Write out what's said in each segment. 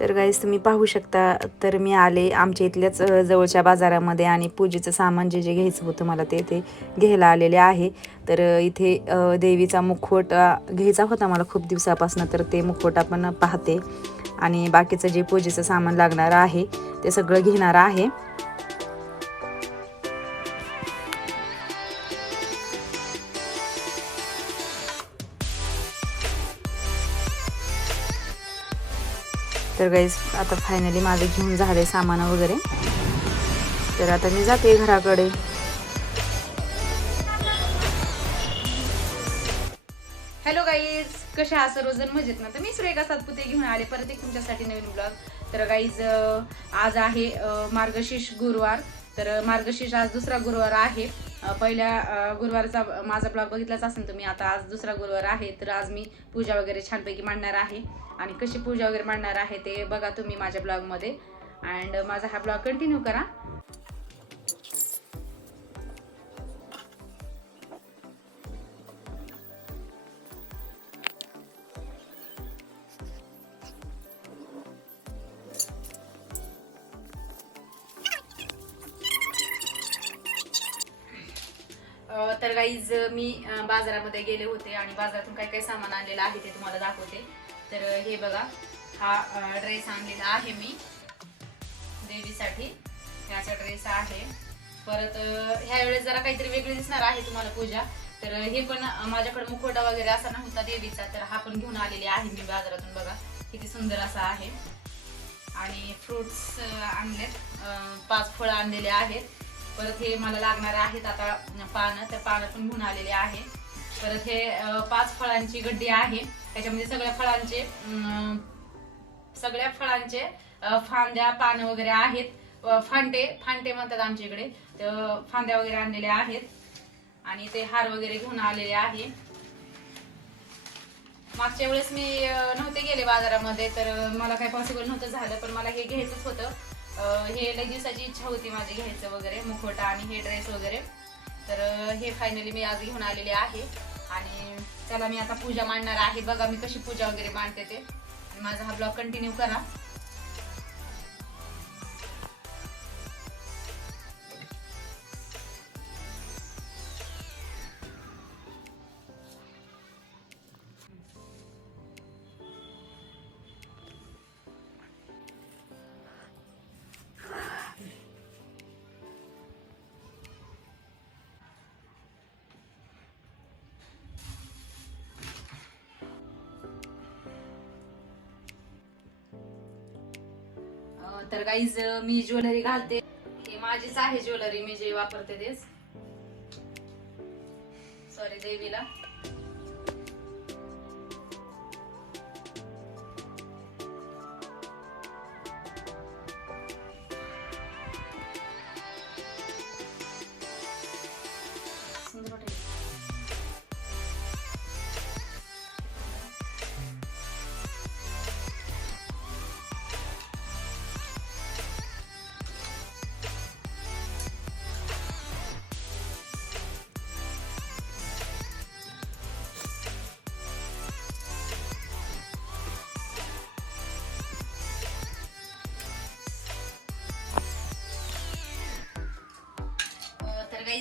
तर गाईस तुम्ही पाहू शकता तर मी आले आमच्या इथल्याच जवळच्या बाजारामध्ये आणि पूजेचं सामान जे जे घ्यायचं होतं मला ते ते घ्यायला आलेले आहे. तर इथे देवीचा मुखवट घ्यायचा होता मला खूप दिवसापासून तर ते मुखवट आपण पाहते. आणि बाकीचं जे पूजेचं सामान लागणार आहे ते सगळं घेणार आहे. तर गाईस आता फायनली माझं घेऊन झाले सामान वगैरे. तर आता मी जाते घराकडे. हॅलो गाईज कशा आहात? सर्वजण मजेत ना? तर मी सुरेखा सातपुते घेऊन आले परत एक तुमच्यासाठी नवीन ब्लॉग तर गाईज आज आहे मार्गशीर्ष गुरुवार. तर मार्गशीर्ष आज दुसरा गुरुवार आहे. पहिल्या गुरुवारचा माझा ब्लॉग बघितलाच असेल तुम्ही. आता आज दुसरा गुरुवार आहे तर आज मी पूजा वगैरे छानपैकी मांडणार आहे. आणि कशी पूजा वगैरे मांडणार आहे ते बघा तुम्ही माझ्या ब्लॉगमध्ये. अँड माझा हा ब्लॉग कंटिन्यू करा. तर गाईज मी बाजारामध्ये गेले होते आणि बाजारातून काय काय सामान आणलेलं आहे ते तुम्हाला दाखवते. तर हे बघा हा ड्रेस आणलेला आहे मी देवीसाठी. ह्याचा ड्रेस आहे. परत ह्या वेळेस जरा काहीतरी वेगळी दिसणार आहे तुम्हाला पूजा. तर हे पण माझ्याकडे मुखवटा वगैरे असा नव्हता देवीचा तर हा पण घेऊन आलेली आहे मी बाजारातून बघा. किती सुंदर असा आहे. आणि फ्रुट्स आणलेत. पाच फळं आणलेले आहेत. परत हे मला लागणार आहेत आता पानं तर पानं पण घेऊन आलेले आहे. परत हे पाच फळांची गड्डी आहे. त्याच्यामध्ये सगळ्या फळांचे सगळ्या फळांचे फांद्या पानं वगैरे आहेत. फांटे फांटे म्हणतात आमच्या इकडे. तर फांद्या वगैरे आणलेल्या आहेत. आणि ते हार वगैरे घेऊन आलेले आहे. मागच्या वेळेस मी नव्हते गेले बाजारामध्ये तर मला काही पॉसिबल नव्हतं झालं पण मला हे घ्यायचंच होतं. हे लई दिवसाची इच्छा होती माझी घ्यायचं वगैरे मुखवटा आणि हे ड्रेस वगैरे. तर हे फायनली मी आज घेऊन आलेले आहे. आणि त्याला मी आता पूजा मांडणार आहे. बघा मी कशी पूजा वगैरे मांडते ते. माझा हा ब्लॉग कंटिन्यू करा. तर गाईज मी ज्वेलरी घालते. हे माझीच आहे ज्वेलरी मी जे वापरते तेच. सॉरी देवीला.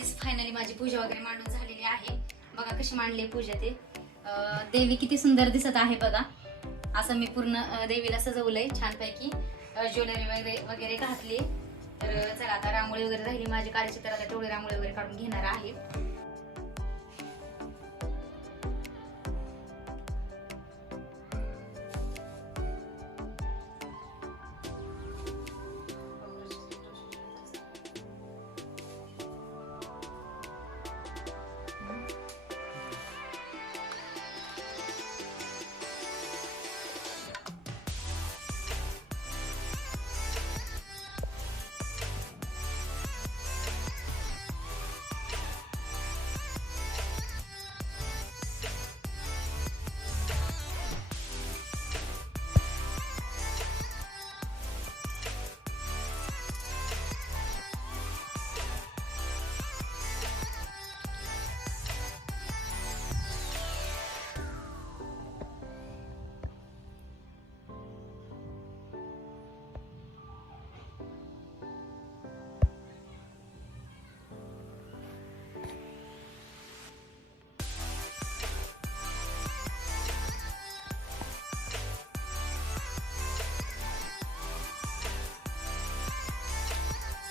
गाईज फायनली माझी पूजा वगैरे मांडून झालेली आहे. बघा कशी मांडली पूजा ते. देवी किती सुंदर दिसत आहे बघा. असं मी पूर्ण देवीला सजवलंय छानपैकी. ज्वेलरी वगैरे वगैरे घातली. तर चला आता रांगोळी वगैरे राहिली. माझी काळजी तर आता तेवढी रांगोळी वगैरे काढून घेणार आहे.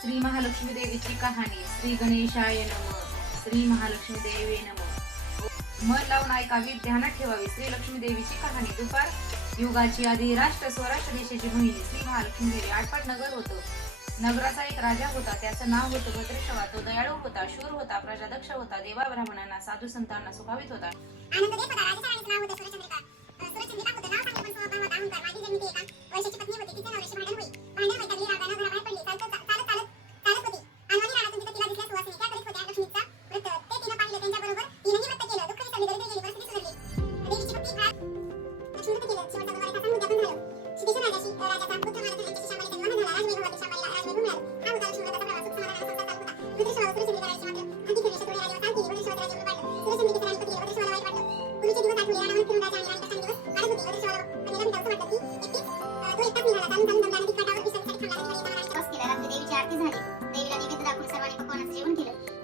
श्री महालक्ष्मी देवीची कहाणी श्री गणेशाय नम श्री महालक्ष्मी देवी नम. मन लावून ऐकावी ध्यानात ठेवावी. श्री लक्ष्मी देवीची कहाणी. दुपार युगाची आधी राष्ट्र स्वराष्ट्र देशाची मोहिनी श्री महालक्ष्मी देवी आठपाट नगर होतं. नगराचा एक राजा होता त्याचं नाव होतं भद्रेशवा. तो दयाळू होता शूर होता प्रजादक्ष होता देवा ब्राह्मणांना साधू संतांना सुखावित होता. आनंद देत होता राजस्थानाचे नाव होतं सुरचंद्रिका. अं, होतं नाव सांगितलं पण स्वभाव होता अहंकार. माझी जन्मी ती एका वैशाची पत्नी होती तिचे नवऱ्याशी भांडण होई. भांडण वैतागली रागानं घराबाहेर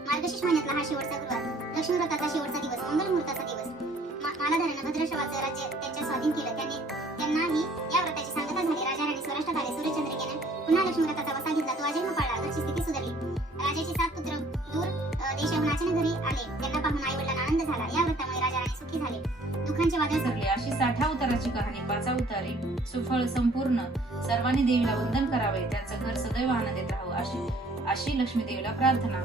मार्गशीर्ष महिन्यातला हा शेवटचा गुरुवार. व्रताचा शेवटचा दिवस मंगल मुहूर्ताचा दिवस मालाधारानं भद्रशवाचं राज्य त्यांच्या स्वाधीन केलं. त्यांनी त्यांनाही या व्रताची सांगता झाली. राजा राणी स्वराष्ट्रात आले पुन्हा लक्ष्मी व्रताचा वसा घेतला. तो अजन्म पाळला. घरची स्थिती सुधारली. राजाचे सात पुत्र दूर देशाहून अचानक घरी आले. त्यांना पाहून आई वडिलांना आनंद झाला. या व्रतामुळे राजा राणी सुखी झाले. दुःखांचे वादळ सरले अशी साठा उताराची कहाणी पाचा उतारे. सुफळ संपूर्ण. सर्वांनी देवीला वंदन करावे. त्याचं घर सदैव आनंदित राहू अशी अशी लक्ष्मी देवीला प्रार्थना.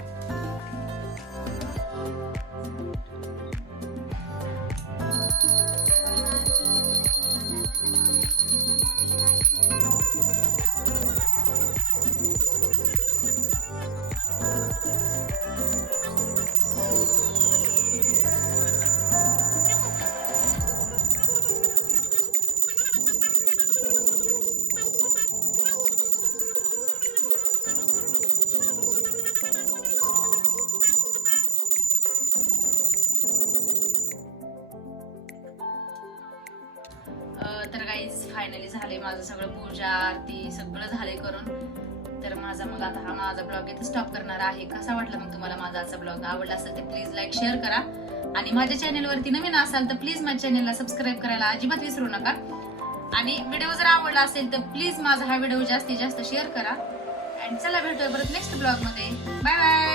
फायनली झाले. माझं सगळं पूजा आरती सगळं झाले करून. तर माझा मग आता हा माझा ब्लॉग इथे स्टॉप करणार आहे. कसा वाटला मग तुम्हाला माझा आजचा ब्लॉग? आवडला असेल तर प्लीज लाईक शेअर करा. आणि माझ्या चॅनेलवरती नवीन असाल तर प्लीज माझ्या चॅनेलला सबस्क्राईब करायला अजिबात विसरू नका. आणि व्हिडिओ जर आवडला असेल तर प्लीज माझा हा व्हिडिओ जास्तीत जास्त शेअर करा. अँड चला भेटूया परत नेक्स्ट ब्लॉगमध्ये बाय बाय